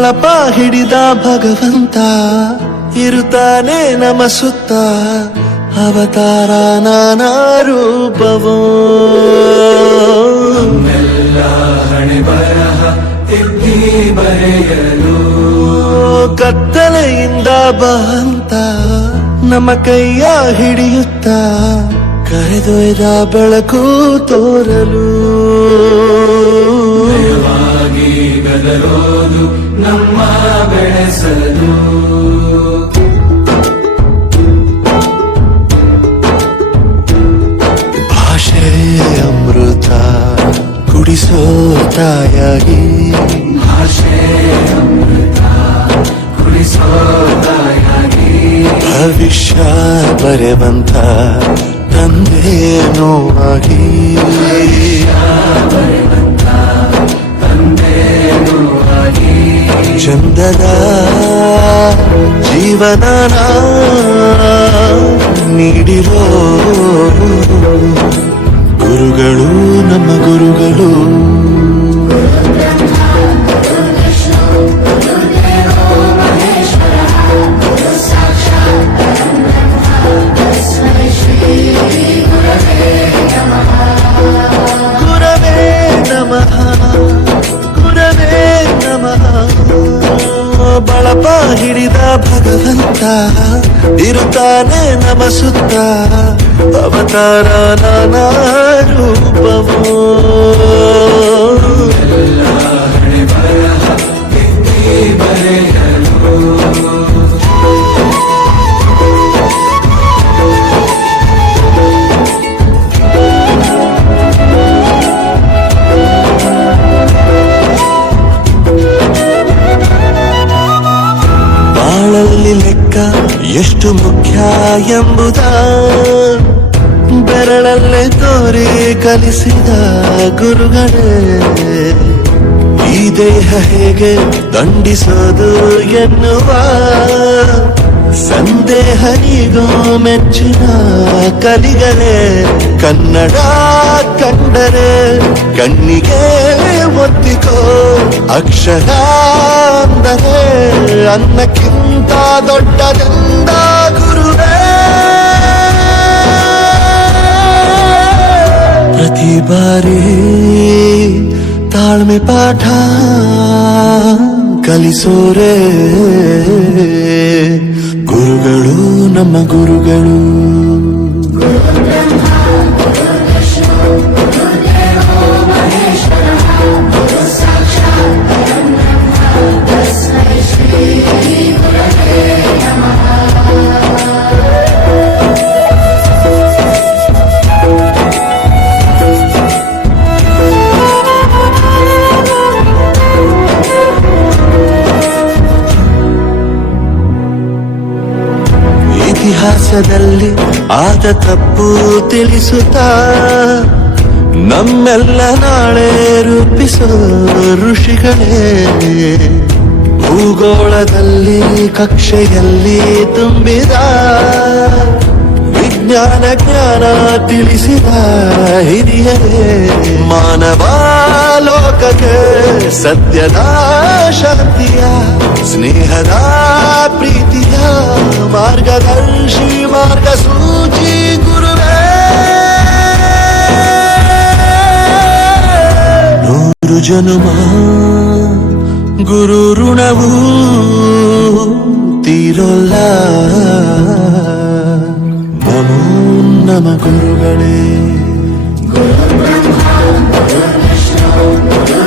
ಬಳಪ ಹಿಡಿದ ಭಗವಂತ ಇರುತ್ತಾನೆ ನಮ ಸುತ್ತ ಅವತಾರ ನಾನಾ ರೂಪವೋ ಹಣೆ ಬರಹ ತಿದ್ದಿ ಬರೆಯಲು ಕತ್ತಲೆಯಿಂದ ಬಂತ ನಮ್ಮ ಕೈಯ ಹಿಡಿಯುತ್ತ ಕರೆದೊಯ್ದ ಬೆಳಕು ತೋರಲು ಭಯವಾಗಿ ಗದರೋದು ನಮ್ಮ ಬೆಳೆಸಲು ಭಾಷೆ ಅಮೃತ ಕುಡಿಸೋ ತಾಯಾಗಿ ಭಾಷೆ ಅಮೃತ ಕುಡಿಸೋ ತಾಯಾಗಿ ಭವಿಷ್ಯ ಬರೆವಂತ ತಂದೆ ನೋವಾಗಿ ಚಂದದ ಜೀವನ ನೀಡಿರೋ ಗುರುಗಳು ನಮ್ಮ ಗುರುಗಳು ಗುರವೇ ನಮಃ ಗುರವೇ ನಮಃ ಬಳಪ ಹಿಡಿದ ಭಗವಂತ ಇರುತ್ತಾನೆ ನಮ ಸುತ್ತ ಅವತಾರ ನಾನಾ ರೂಪವೋ ಹಣೆ ಬರಹ ತಿದ್ದಿ ಬರೆಯಲು ಬಾಳಲ್ಲಿ ಲೆಕ್ಕ ಎಷ್ಟು ಮುಖ್ಯ ಎಂಬುದ ಬೆರಳಲ್ಲೇ ತೋರಿ ಕಲಿಸಿದ ಗುರುಗಳೇ ಈ ದೇಹ ಹೇಗೆ ದಂಡಿಸೋದು ಎನ್ನುವ ಸಂದೇಹ ನೀಗೋ ಮೆಚ್ಚಿನ ಕಲಿಗಳೇ ಕನ್ನಡ ಕಂಡರೆ ಕಣ್ಣಿಗೆ ಒತ್ತಿಕೋ ಅಕ್ಷರ ಅಂದರೆ ಅನ್ನಕ್ಕಿಂತ ದೊಡ್ಡದೆಂದ ಗುರುವೇ ಪ್ರತಿ ಬಾರಿ ತಾಳ್ಮೆ ಪಾಠ ಕಲಿಸೋರೆ ಗುರುಗಳು ನಮ್ಮ ಗುರುಗಳು ಇತಿಹಾಸದಲ್ಲಿ ಆದ ತಪ್ಪು ತಿಳಿಸುತ್ತಾ ನಮ್ಮೆಲ್ಲ ನಾಳೆ ರೂಪಿಸೋ ಋಷಿಗಳೇ ಭೂಗೋಳದಲ್ಲಿ ಕಕ್ಷೆಯಲ್ಲಿ ತುಂಬಿದ ವಿಜ್ಞಾನ ಜ್ಞಾನ ತಿಳಿಸಿದ ಹಿರಿಯರೇ ಮಾನವ ಲೋಕಕ್ಕೆ ಸತ್ಯದ ಶಾಂತಿಯ ಸ್ನೇಹದ ಪ್ರೀತಿಯ ಮಾರ್ಗದರ್ಶಿ ಮಾರ್ಗಸೂಚಿ ಗುರುವೇ ನೂರು ಜನುಮ ಗುರು ಋಣವು ತೀರೋಲ್ಲ ನಮೋ ನಮ ಗುರುಗಳೇ ಗುರು ಬ್ರಹ್ಮ ಗುರು ವಿಷ್ಣು ಗುರು